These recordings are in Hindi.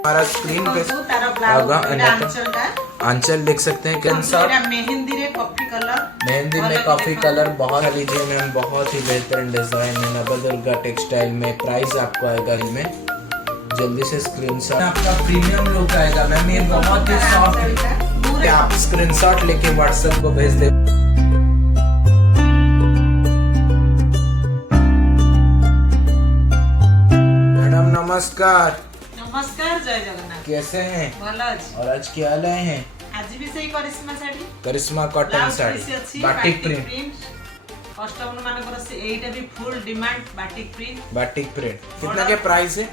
हमारा स्क्रीन पे होगा। आंचल देख सकते हैं मेहंदी में कॉफी कलर बहुत लीजिए मैम, बहुत ही बेहतरीन डिजाइन है नवदुर्गा टेक्सटाइल में। प्राइस आपको आएगा इसमें, जल्दी से स्क्रीनशॉट। आपका प्रीमियम लुक आएगा मैम, ये बहुत ही सॉफ्ट है। आप स्क्रीनशॉट लेके व्हाट्सएप को भेज दे। मैडम नमस्कार। नमस्कार, जय जगन्नाथ। कैसे हैं? भल अछि। और आज क्या लाए हैं? आज भी सही Karishma sari, Karishma cotton sari, batik print. Customer मानकर से एटा भी full demand batik print. Batik print कितना के प्राइस है?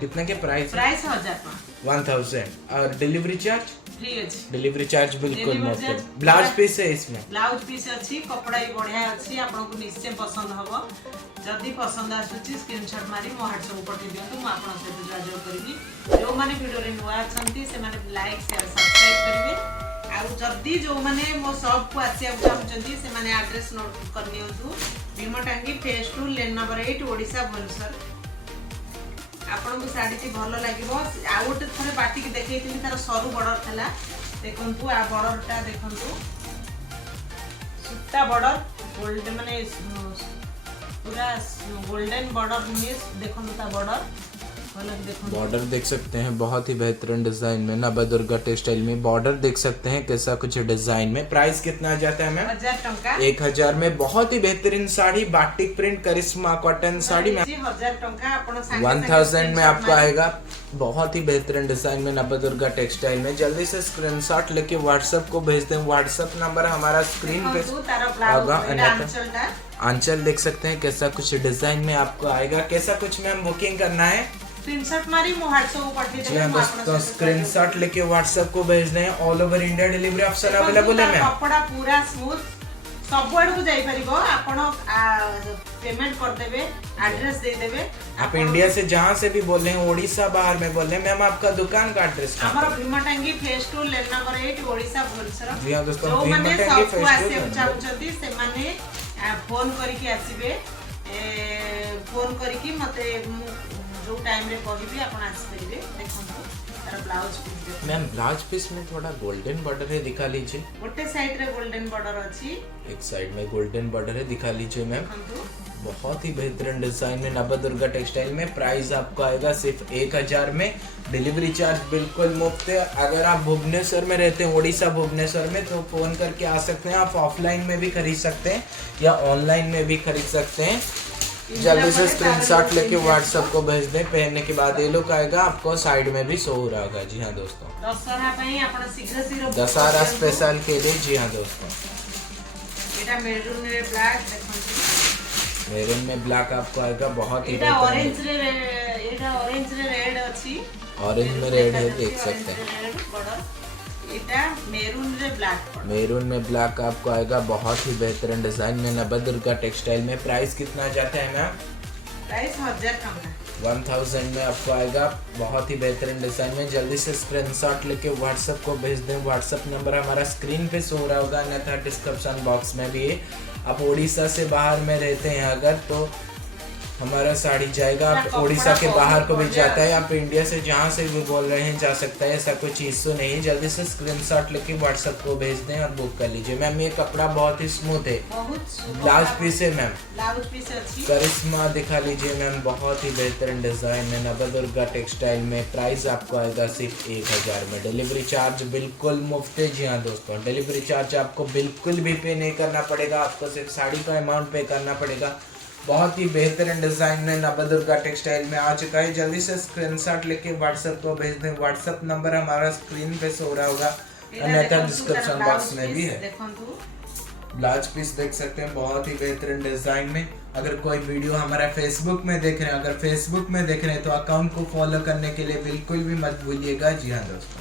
कितने के प्राइस? प्राइस 1000। और डिलीवरी चार्ज फ्री अछि। डिलीवरी चार्ज बिल्कुल मुफ्त है। ब्लाउज पीस है इसमें? ब्लाउज पीस अछि, कपड़ा भी बढ़िया अछि, आपन को निश्चय पसंद हबो। जदी पसंद आसुची स्क्रीनशॉट मारी मो व्हाट्सएप पठे दियंतु, मो आपन से जोगाजोग करबी। जो माने वीडियो रे नुआ अछंती से माने लाइक शेयर सब्सक्राइब करिवे। आ जदी जो माने मो शॉप को आसिया चाहउचंती से माने एड्रेस नोट कर नियंतु। Bhimtangi phase 2 lane number 8 Odisha Bhubaneswar. आपन को साड़ी ती भलो लागिवो। आ गोटे थरे बाटी के देखैतिनी, तार सरू बॉर्डर थला। देखंतु आ बॉर्डर टा देखंतु, सुत्ता बॉर्डर गोल्ड माने पूरा गोल्डन बॉर्डर में देखंतु ता बॉर्डर भलो देखंतु। बॉर्डर देख सकते हैं, बहुत ही बेहतरीन डिजाइन में नवदुर्गा टेक्सटाइल में बॉर्डर देख सकते हैं कैसा कुछ डिजाइन में। प्राइस कितना आ जाता है मैम? 1000 टंका। 1000 में बहुत ही बेहतरीन साड़ी बाटिक प्रिंट करिश्मा कॉटन साड़ी में 1000 टंका। आपण 1000 में आपको आएगा। बहुत ही बेहतरीन डिजाइन में नवदुर्गा टेक्सटाइल में। जल्दी से स्क्रीनशॉट लेके व्हाट्सएप को भेज दें। व्हाट्सएप नंबर हमारा स्क्रीन पे होगा। आंचल देख सकते हैं कैसा कुछ डिजाइन में आपको आएगा। कैसा कुछ मैम बुकिंग करना है? स्क्रीनशॉट मारी मो व्हाट्सएप को पठे जी हां दोस्तों, स्क्रीनशॉट लेके व्हाट्सएप को भेज दें। All over India delivery option available है मैम। कपड़ा पूरा स्मूथ सब आड़ को जाई परिबो। आपण पेमेंट कर देबे, एड्रेस दे देबे। आप इंडिया से जहां से भी बोल रहे हैं, ओडिशा बाहर में बोल रहे हैं मैम, आपका दुकान का एड्रेस क्या है? हमारा Bhimtangi phase 2 lane number 8 Odisha Bhubaneswar. जी हां दोस्तों, जो माने भीमटांगी सब फेज 2 आसे चाहउछथि से माने फोन करिकि आसीबे। फोन करिकि मते जो टाइम रे कहबी आपण आसी परिबे। देखंतु तार blouse piece ma'am, blouse piece में थोड़ा गोल्डन बॉर्डर है, दिखा लीजिए। गोटे साइड रे गोल्डन बॉर्डर अछि, एक साइड में गोल्डन बॉर्डर है, दिखा लीजिए मैम। बहुत ही बेहतरीन डिजाइन में नवदुर्गा टेक्सटाइल में। प्राइस आपको आएगा सिर्फ 1000 में। डिलीवरी चार्ज बिल्कुल मुफ्त है। अगर आप भुवनेश्वर में रहते हैं, ओडिशा भुवनेश्वर में, तो फोन करके आ सकते हैं। आप ऑफलाइन में भी खरीद सकते हैं या ऑनलाइन में भी खरीद सकते हैं। जल्दी से स्क्रीनशॉट लेके व्हाट्सएप को भेज दें। पहनने के बाद ये लुक आएगा, आपको साइड में भी शो हो रहा होगा। जी हाँ दोस्तों, दशहरा स्पेशल के लिए। जी हाँ दोस्तों, मेरून रे ब्लैक मेरून में ब्लैक आपको आएगा। बहुत ही ऑरेंज रे रेड अछि। ऑरेंज में रेड है, देख सकते हैं। मेरून में ब्लैक आपको आएगा। बहुत ही बेहतरीन डिजाइन में नवदुर्गा टेक्सटाइल में। प्राइस कितना जाता है मैम? प्राइस 1000 में आपको आएगा। बहुत ही बेहतरीन डिजाइन में। जल्दी से स्क्रीनशॉट लेके व्हाट्सएप को भेज दें। व्हाट्सएप नंबर हमारा स्क्रीन पे शो हो रहा होगा, अन्यथा डिस्क्रिप्शन बॉक्स में भी है। आप उड़ीसा से बाहर में रहते हैं अगर, तो हमारा साड़ी जाएगा। आप उड़ीसा के बाहर को भी जाता है, आप इंडिया से जहाँ से भी बोल रहे हैं जा सकता है, ऐसा कोई चीज़ तो नहीं। जल्दी से स्क्रीनशॉट लेके व्हाट्सएप को भेज दें और बुक कर लीजिए। मैम, ये कपड़ा बहुत ही स्मूथ है। ब्लाउज पीस है मैम, करिश्मा दिखा लीजिए मैम। बहुत ही बेहतरीन डिजाइन है नवदुर्गा टेक्सटाइल में। प्राइस आपको आएगा सिर्फ 1000 में। डिलीवरी चार्ज बिल्कुल मुफ्त है। जी हाँ दोस्तों, डिलीवरी चार्ज आपको बिल्कुल भी पे नहीं करना पड़ेगा, आपको सिर्फ साड़ी का अमाउंट पे करना पड़ेगा। बहुत ही बेहतरीन डिजाइन में नवदुर्गा टेक्सटाइल में आ चुका है। जल्दी से स्क्रीनशॉट लेके व्हाट्सएप को भेज दें। व्हाट्सएप नंबर हमारा स्क्रीन पे शो हो रहा होगा, अन्यथा डिस्क्रिप्शन बॉक्स में भी है। ब्लाउज पीस देख सकते हैं, बहुत ही बेहतरीन डिजाइन में। अगर कोई वीडियो हमारा फेसबुक में देख रहे हैं, अगर फेसबुक में देख रहे हैं तो अकाउंट को फॉलो करने के लिए बिल्कुल भी मत भूलिएगा। जी हाँ दोस्तों,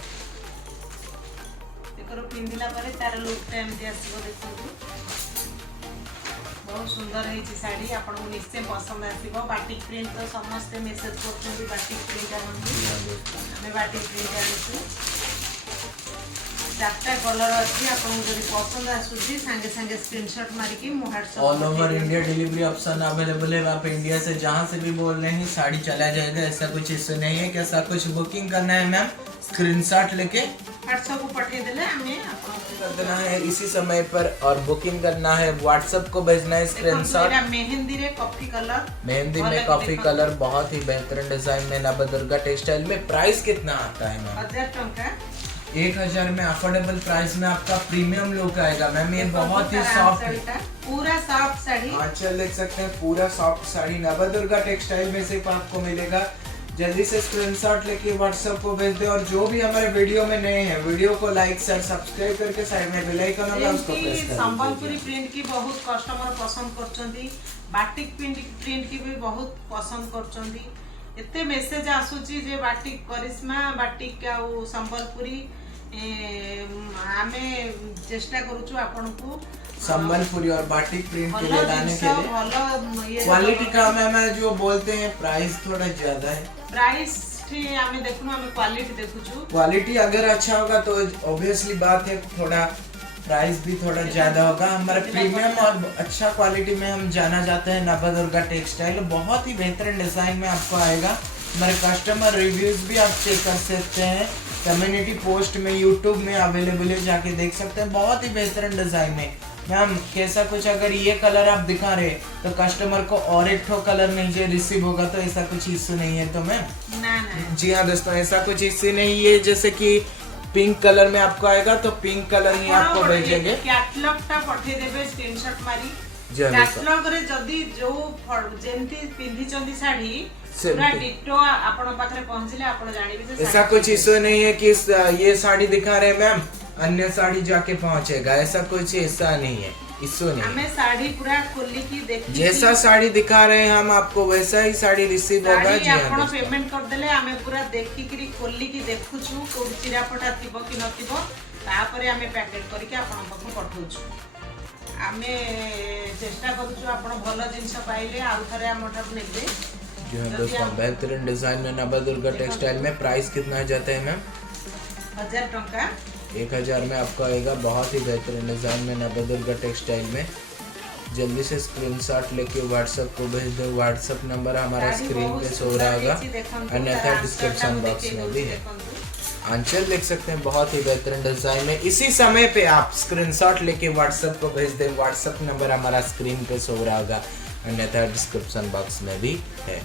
बहुत सुंदर है साड़ी। आपको निश्चय पसंद आसीबो। बाटिक प्रिंट तो समस्त मेसेज करछन, बाटिक प्रिंट आनंदी। हमें बाटिक प्रिंट आनिछु। चारटा कलर अच्छी आपको जब पसंद आसूची संगे संगे स्क्रीनशॉट मारिकी मो WhatsApp all over India delivery option available है। आप इंडिया से जहाँ से भी बोल रहे हैं साड़ी चला जाएगा, ऐसा कुछ इश्यू नहीं है। कैसा कुछ बुकिंग करना है मैम, स्क्रीनशॉट लेके व्हाट्सएप को पठे देले हमें आपको करना है इसी समय पर, और बुकिंग करना है व्हाट्सएप को भेजना है स्क्रीनशॉट। मेहंदी रे कॉफी कलर, मेहंदी में कॉफी कलर, बहुत ही बेहतरीन डिजाइन में नवदुर्गा टेक्सटाइल में। प्राइस कितना आता है मैम? 1000 टंका 1000 में अफोर्डेबल प्राइस में आपका प्रीमियम लुक आएगा मैम। ये बहुत ही सॉफ्ट, पूरा सॉफ्ट साड़ी, आंचल देख सकते हैं, पूरा सॉफ्ट साड़ी नवदुर्गा टेक्सटाइल में सिर्फ आपको मिलेगा। जल्दी से स्क्रीनशॉट लेके व्हाट्सएप को भेज दे, और जो भी हमारे वीडियो में नए हैं वीडियो को लाइक शेयर सब्सक्राइब करके साइड में बेल आइकन होगा उसको प्रेस कर संबलपुरी प्रिंट की बहुत कस्टमर पसंद करचंती, बाटिक प्रिंट की भी बहुत पसंद करचंती। एते मेसेज आसुची जे बाटिक करिश्मा, बाटिक आउ संबलपुरी आमे चेष्टा करूछु आपनको संबलपुरी और बाटिक प्रिंट के लिए लाने के लिए। क्वालिटी का मैम जो बोलते हैं प्राइस थोड़ा ज्यादा है। प्राइस हमें देखो, हमें क्वालिटी देखुछु। क्वालिटी अगर अच्छा होगा तो ऑब्वियसली बात है थोड़ा प्राइस भी थोड़ा ज्यादा होगा। हमारे प्रीमियम और अच्छा क्वालिटी में हम जाना जाते हैं नवदुर्गा टेक्सटाइल। बहुत ही बेहतरीन डिजाइन में आपको आएगा। हमारे कस्टमर रिव्यूज भी आप चेक कर सकते हैं, कम्युनिटी पोस्ट में यूट्यूब में अवेलेबल है, जाके देख सकते हैं। बहुत ही बेहतरीन डिजाइन में मैम। कैसा कुछ अगर ये कलर आप दिखा रहे तो कस्टमर को और एक ठो कलर नहीं रिसीव होगा, तो ऐसा कुछ इश्यू नहीं है तो मैम? जी हाँ दोस्तों, ऐसा कुछ इश्यू नहीं है। जैसे कि पिंक कलर में आपको आएगा तो पिंक कलर ही आपको भेजेंगे। कैटलॉग टा पठे देबे स्क्रीनशॉट मारी। कैटलॉग रे जदी जो जेंती पिंधी चंदी साड़ी पूरा डिटो आपण पाखरे पहुंचले आपण जानिबे जे ऐसा कुछ इश्यू नहीं है कि ये साड़ी दिखा रहे हैं मैम अन्य साड़ी जाके पहुंचेगा, ऐसा कुछ ऐसा नहीं है, इश्यू नहीं। हमें साड़ी पूरा खोली की देखी, जैसा साड़ी दिखा रहे हैं हम आपको वैसा ही साड़ी रिसीव होगा। जी आपण पेमेंट कर देले हमें पूरा देखी करी खोली की देखुछु कोड चिरापटा थिबो कि नथिबो, तापरे हमें पैकेट करके आपण पाखु पठौछु। हमें चेष्टा करूछु आपण भलो जिंस पाइले आउ थरे हमठा नेबे। जी हां दोस्तों, बेहतरीन डिजाइन में नवदुर्गा टेक्सटाइल में। प्राइस कितना जाता है मैम? 1000 टंका 1000 में आपको आएगा। बहुत ही बेहतरीन डिजाइन में नवदुर्गा टेक्सटाइल में। जल्दी से स्क्रीनशॉट लेके व्हाट्सएप को भेज दो। व्हाट्सएप नंबर हमारा स्क्रीन पे शो रहा होगा, अन्यथा डिस्क्रिप्शन बॉक्स में भी है। आंचल देख सकते हैं, बहुत ही बेहतरीन डिजाइन में। इसी समय पे आप स्क्रीनशॉट लेके व्हाट्सएप को भेज दें। व्हाट्सएप नंबर हमारा स्क्रीन पे शो रहा होगा, अन्यथा डिस्क्रिप्शन बॉक्स में भी है।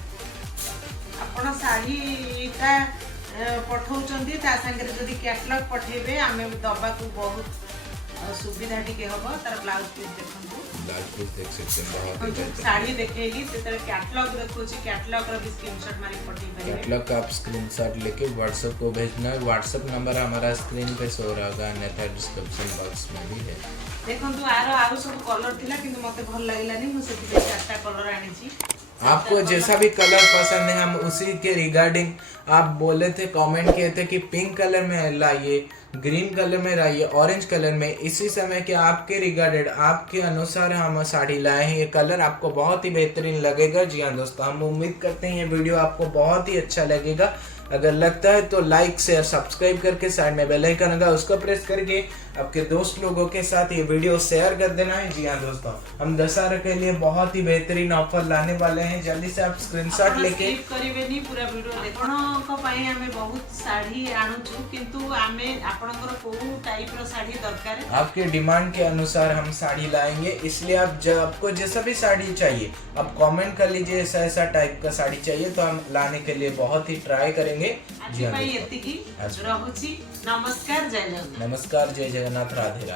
आपण साड़ी का पठौचंदी ता संगे जदी कैटलॉग पठेबे हमें दबा को बहुत सुविधा टिके होबो। तार ब्लाउज पीस देखंतु, ब्लाउज पीस देख सकते हैं, बहुत ही बेहतरीन। साड़ी देखेली तेतर कैटलॉग देखोची, कैटलॉग रो भी स्क्रीनशॉट मारी पठी परिबे। कैटलॉग का आप स्क्रीनशॉट लेके व्हाट्सएप को भेजना है। व्हाट्सएप नंबर हमारा स्क्रीन पे शो रहा होगा, अन्यथा डिस्क्रिप्शन बॉक्स में भी है। देखंतु आरो सब कलर थिला किंतु मते भल लागिलानी, मु सेति चारटा कलर आनिची। आपको जैसा भी कलर पसंद है हम उसी के रिगार्डिंग आप बोले थे, कमेंट किए थे कि पिंक कलर में लाइए, ग्रीन कलर में लाइए, ऑरेंज कलर में। इसी समय के आपके रिगार्डेड आपके अनुसार हम साड़ी लाए हैं। ये कलर आपको बहुत ही बेहतरीन लगेगा। जी हाँ दोस्तों, हम उम्मीद करते हैं ये वीडियो आपको बहुत ही अच्छा लगेगा। अगर लगता है तो लाइक शेयर सब्सक्राइब करके साइड में बेल आइकन होगा उसको प्रेस करके आपके दोस्त लोगों के साथ ये वीडियो शेयर कर देना है। जी हाँ दोस्तों, हम दशहरा के लिए बहुत ही बेहतरीन ऑफर लाने वाले हैं। जल्दी से आप स्क्रीनशॉट लेके करिवेनी पूरा वीडियो देखो पाई हमें बहुत साड़ी आनुछु, किंतु हमें आपनकर को टाइप रो साड़ी दरकार है। आपके डिमांड के अनुसार हम साड़ी लाएंगे, इसलिए आप जब आपको जैसा भी साड़ी चाहिए आप कमेंट कर लीजिए ऐसा ऐसा टाइप का साड़ी चाहिए, तो हम लाने के लिए बहुत ही ट्राई करेंगे। जी हाँ, नमस्कार, जय जगन्नाथ। नमस्कार, जय जगन्नाथ, राधे राधे।